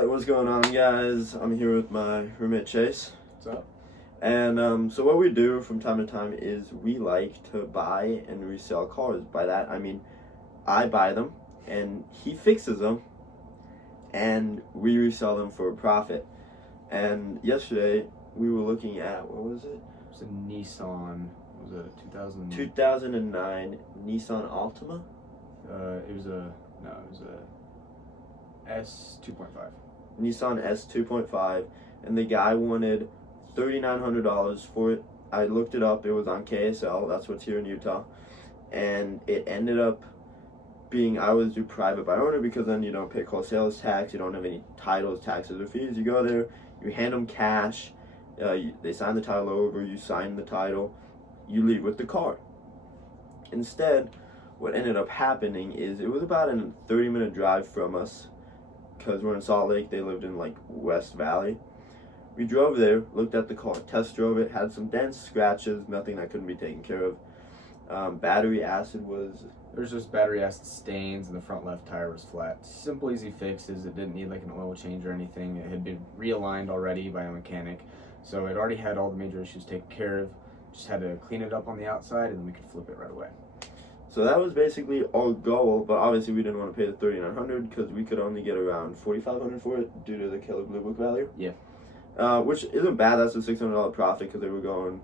Hey, what's going on, guys? I'm here with my roommate Chase. What's up? And so what we do from time to time is we like to buy and resell cars. By that I mean I buy them and he fixes them and we resell them for a profit. And yesterday we were looking at, what was it? It was a Nissan. Was it a 2000? 2009 Nissan Altima? It was a S2.5. Nissan S2.5, and the guy wanted $3,900 for it. I looked it up, it was on KSL, that's what's here in Utah, and it ended up being, I always do private by owner because then you don't pay sales tax, you don't have any titles, taxes, or fees. You go there, you hand them cash, they sign the title over, you sign the title, you leave with the car. Instead, what ended up happening is it was about a 30-minute drive from us because we're in Salt Lake. They lived in like West Valley. We drove there, looked at the car, test drove it, had some dents, scratches, nothing that couldn't be taken care of. Battery acid was... There's just battery acid stains and the front left tire was flat. Simple, easy fixes. It didn't need like an oil change or anything. It had been realigned already by a mechanic. So it already had all the major issues taken care of. Just had to clean it up on the outside and then we could flip it right away. So that was basically our goal, but obviously we didn't want to pay the $3,900 because we could only get around $4,500 for it due to the Killer Blue Book value. Yeah. Which isn't bad. That's a $600 profit because they were going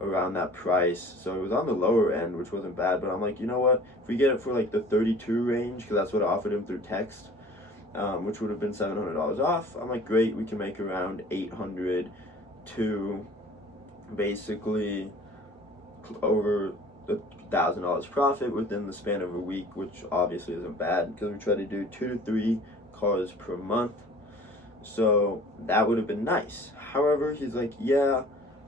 around that price. So it was on the lower end, which wasn't bad. But I'm like, you know what? If we get it for like the 32 range, because that's what I offered him through text, which would have been $700 off. I'm like, great. We can make around $800 to basically over the $1,000 profit within the span of a week, which obviously isn't bad because we try to do 2 to 3 cars per month. So that would have been nice. However, he's like, yeah,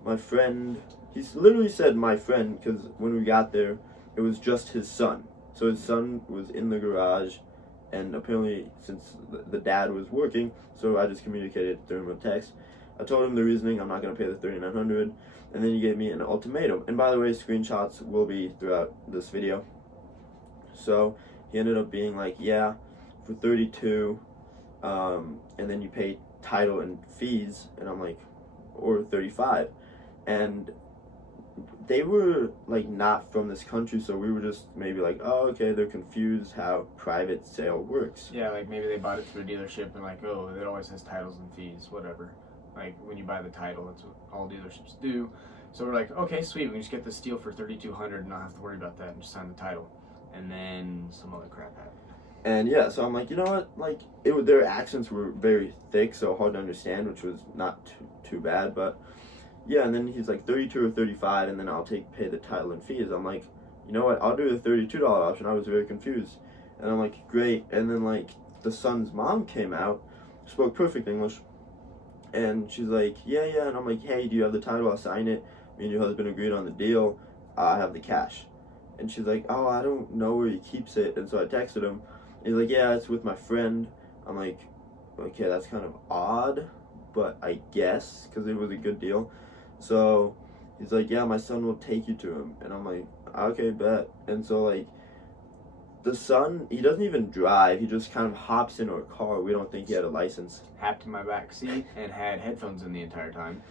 my friend, he's literally said my friend because when we got there, it was just his son. So his son was in the garage, and apparently since the dad was working, so I just communicated through him a text. I told him the reasoning, I'm not going to pay the $3,900, and then he gave me an ultimatum. And by the way, screenshots will be throughout this video. So he ended up being like, yeah, for 32, and then you pay title and fees, and I'm like, or 35. And they were like not from this country, so we were just maybe like, oh, okay, they're confused how private sale works. Yeah, like maybe they bought it through a dealership and like, oh, it always has titles and fees, whatever. Like when you buy the title, that's what all dealerships do. So we're like, okay, sweet, we can just get this deal for $3,200 and not have to worry about that and just sign the title. And then some other crap happened. And yeah, so I'm like, you know what? Like, their accents were very thick, so hard to understand, which was not too bad. But yeah, and then he's like 32 or 35, and then I'll pay the title and fees. I'm like, you know what? I'll do the $32 option. I was very confused, and I'm like, great. And then like the son's mom came out, spoke perfect English. And she's like, yeah, and I'm like, hey, do you have the title? I'll sign it. Me and your husband agreed on the deal. I have the cash. And she's like, oh, I don't know where he keeps it. And so I texted him. He's like, yeah, it's with my friend. I'm like, okay, that's kind of odd, but I guess, because it was a good deal. So he's like, yeah, my son will take you to him. And I'm like, okay, bet. And so like, the son, he doesn't even drive. He just kind of hops into a car. We don't think he had a license. Hopped in my back seat and had headphones in the entire time.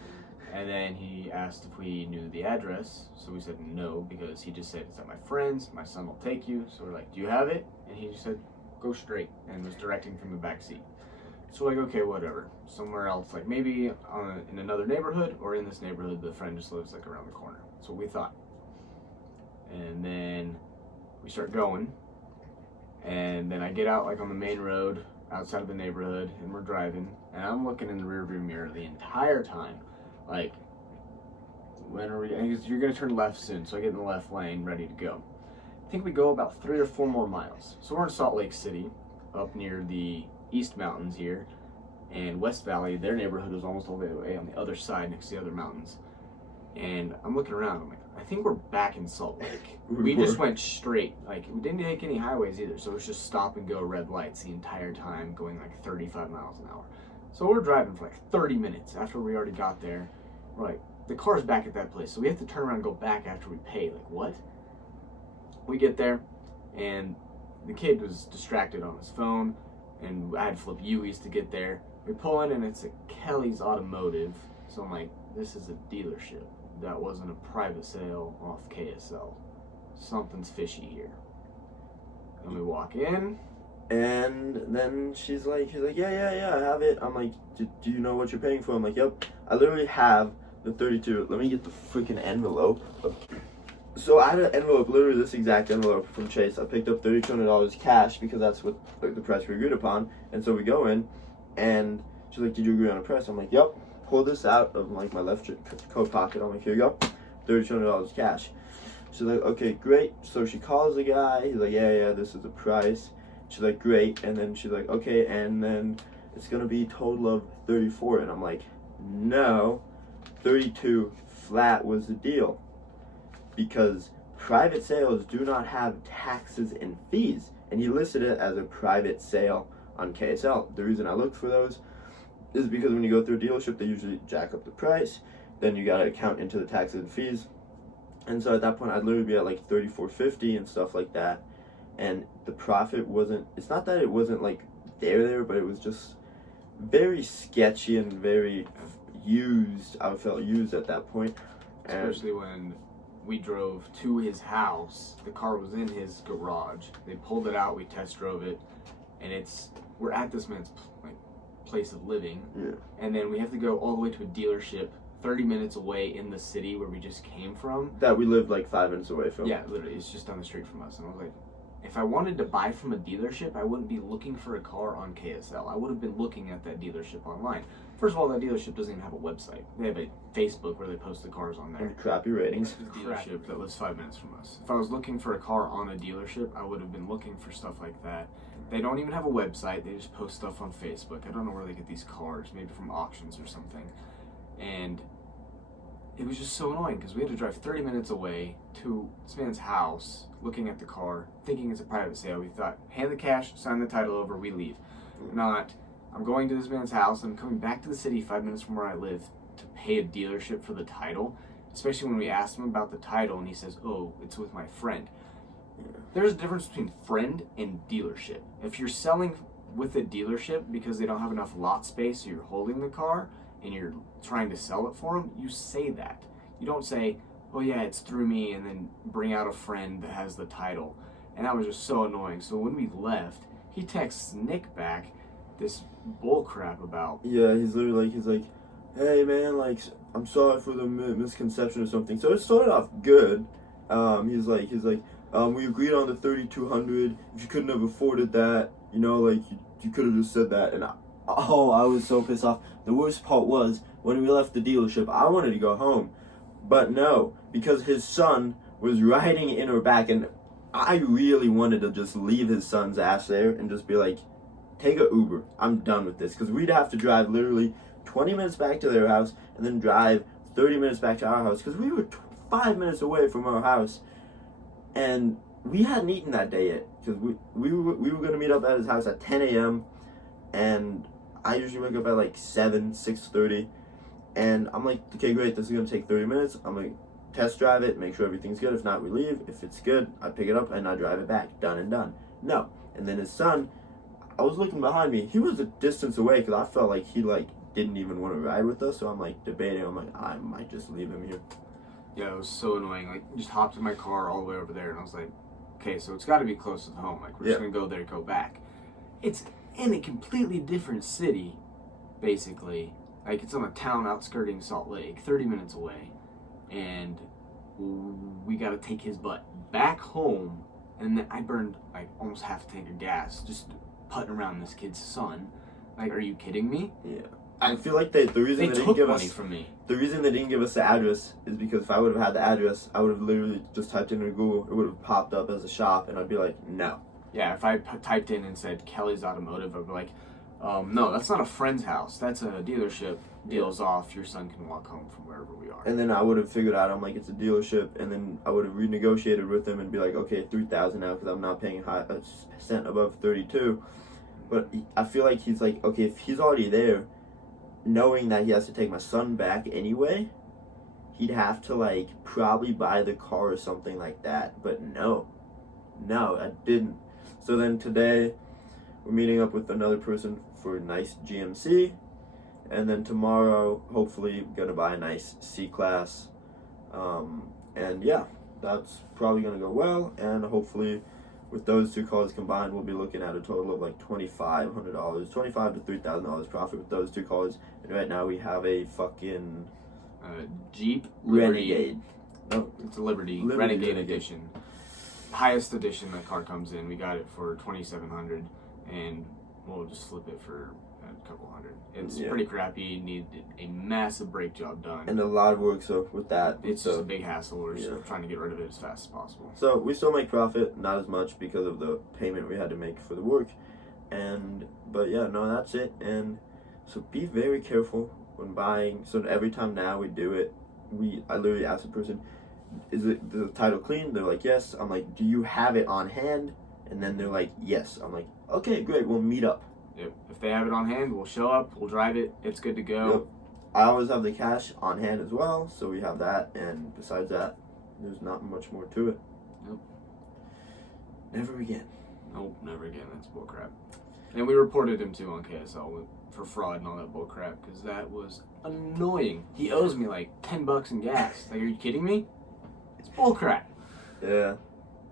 And then he asked if we knew the address. So we said no, because he just said, it's at my friend's. My son will take you. So we're like, do you have it? And he just said, go straight, and was directing from the back seat. So we're like, okay, whatever. Somewhere else, like maybe in another neighborhood, or in this neighborhood, the friend just lives like around the corner. That's what we thought. And then we start going. And then I get out like on the main road outside of the neighborhood, and we're driving, and I'm looking in the rearview mirror the entire time. Like, when are we? You're gonna turn left soon, so I get in the left lane, ready to go. I think we go about 3 or 4 more miles. So we're in Salt Lake City, up near the East Mountains here, and West Valley. Their neighborhood was almost all the way on the other side, next to the other mountains. And I'm looking around, I'm like, I think we're back in Salt Lake. We just went straight. Like, we didn't take any highways either, so it was just stop and go red lights the entire time, going like 35 miles an hour. So we're driving for like 30 minutes after we already got there. We're like, the car's back at that place, so we have to turn around and go back after we pay. Like, what? We get there, and the kid was distracted on his phone, and I had to flip U-E's to get there. We pull in and it's a Kelly's Automotive. So I'm like, this is a dealership. That wasn't a private sale off KSL. Something's fishy here. And we walk in. And then she's like, yeah, I have it. I'm like, do you know what you're paying for? I'm like, yep. I literally have the 32. Let me get the freaking envelope. So I had an envelope, literally this exact envelope from Chase. I picked up $3,200 cash because that's what the price we agreed upon. And so we go in, and she's like, did you agree on a price? I'm like, yep. Pull this out of like my left coat pocket. I'm like, here you go, $3,200 cash. She's like, okay, great. So she calls the guy. He's like, yeah, this is the price. She's like, great. And then she's like, okay, and then it's gonna be a total of 34. And I'm like, no, 32 flat was the deal, because private sales do not have taxes and fees. And he listed it as a private sale on KSL. The reason I looked for those is because when you go through a dealership, they usually jack up the price. Then you gotta count into the taxes and fees. And so at that point, I'd literally be at like $34.50 and stuff like that. And the profit wasn't, it's not that it wasn't like there, but it was just very sketchy and very used. I felt used at that point. Especially when we drove to his house. The car was in his garage. They pulled it out, we test drove it, and we're at this man's place of living. Yeah. And then we have to go all the way to a dealership 30 minutes away in the city where we just came from. That we lived like 5 minutes away from. Yeah, literally, it's just down the street from us. And I was like, if I wanted to buy from a dealership, I wouldn't be looking for a car on KSL. I would have been looking at that dealership online. First of all, that dealership doesn't even have a website. They have a Facebook where they post the cars on there. And crappy ratings. It's a dealership that lives 5 minutes from us. If I was looking for a car on a dealership, I would have been looking for stuff like that. They don't even have a website. They just post stuff on Facebook. I don't know where they get these cars, maybe from auctions or something. And it was just so annoying because we had to drive 30 minutes away to this man's house, looking at the car, thinking it's a private sale. We thought, hand the cash, sign the title over, we leave. Not, I'm going to this man's house, I'm coming back to the city 5 minutes from where I live to pay a dealership for the title. Especially when we asked him about the title and he says, oh, it's with my friend. There's a difference between friend and dealership. If you're selling with a dealership because they don't have enough lot space, so you're holding the car and you're trying to sell it for them, you say that. You don't say, oh yeah, it's through me, and then bring out a friend that has the title. And that was just so annoying. So when we left, he texts Nick back this bull crap about. Yeah, he's like, hey man, like, I'm sorry for the misconception or something. So it started off good. He's like, we agreed on the 3,200. If you couldn't have afforded that, like, you could have just said that. And I was so pissed off. The worst part was when we left the dealership, I wanted to go home, but no, because his son was riding in our back, and I really wanted to just leave his son's ass there and just be like, take a Uber. I'm done with this, because we'd have to drive literally 20 minutes back to their house and then drive 30 minutes back to our house, because we were 5 minutes away from our house, and we hadn't eaten that day yet, because we were going to meet up at his house at 10 a.m. and I usually wake up at like 6:30, and I'm like, okay, great, this is going to take 30 minutes. I'm going to test drive it, make sure everything's good. If not, we leave. If it's good, I pick it up and I drive it back. Done and done. No. And then his son, I was looking behind me. He was a distance away because I felt like he didn't even want to ride with us. So I'm like debating. I'm like, I might just leave him here. Yeah, it was so annoying. Like, just hopped in my car all the way over there, and I was like, okay, so it's got to be close to home. Like, we're just going to go there, go back. It's in a completely different city, basically. Like, it's on a town outskirting Salt Lake, 30 minutes away. And we got to take his butt back home. And then I burned, like, almost half a tank of gas just putting around this kid's son. Like, are you kidding me? Yeah. I feel like the reason they didn't give money us from me. The reason they didn't give us the address is because if I would have had the address, I would have literally just typed in Google. It would have popped up as a shop, and I'd be like, no. Yeah, if I typed in and said Kelly's Automotive, I'd be like, no, that's not a friend's house. That's a dealership. Deals off. Your son can walk home from wherever we are. And then I would have figured out, I'm like, it's a dealership, and then I would have renegotiated with them and be like, okay, $3,000 now because I'm not paying a cent above 32. But I feel like he's like, okay, if he's already there, knowing that he has to take my son back anyway, he'd have to probably buy the car or something like that. But no, I didn't. So then today we're meeting up with another person for a nice GMC. And then tomorrow, hopefully, gonna buy a nice C-Class. And yeah, that's probably gonna go well. And hopefully, with those two cars combined, we'll be looking at a total of like $2,500, $2,500 to $3,000 profit with those two cars. And right now we have a fucking Jeep Liberty. Renegade. No, It's a Liberty Renegade edition. Highest edition that car comes in. We got it for $2,700, and we'll just flip it for a couple hundred. It's pretty crappy. Needed a massive brake job done. and a lot of work. So with that, It's just a big hassle. We're just trying to get rid of it as fast as possible. So we still make profit, not as much because of the payment we had to make for the work. But yeah, no, that's it. And so be very careful when buying. So every time now we do it, I literally ask the person, is it the title clean? They're like, yes. I'm like, do you have it on hand? And then they're like, yes. I'm like, okay, great, we'll meet up. Yep. If they have it on hand, we'll show up, we'll drive it, it's good to go. Yep. I always have the cash on hand as well, so we have that. And besides that, there's not much more to it. Nope. Never again. Nope, never again. That's bullcrap. And we reported him too on KSL for fraud and all that bullcrap because that was annoying. He owes me like $10 in gas. Like, are you kidding me? It's bullcrap. Yeah.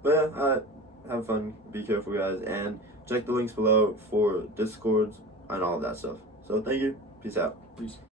But yeah, have fun, be careful, guys, and check the links below for Discords and all of that stuff. So thank you. Peace out. Peace.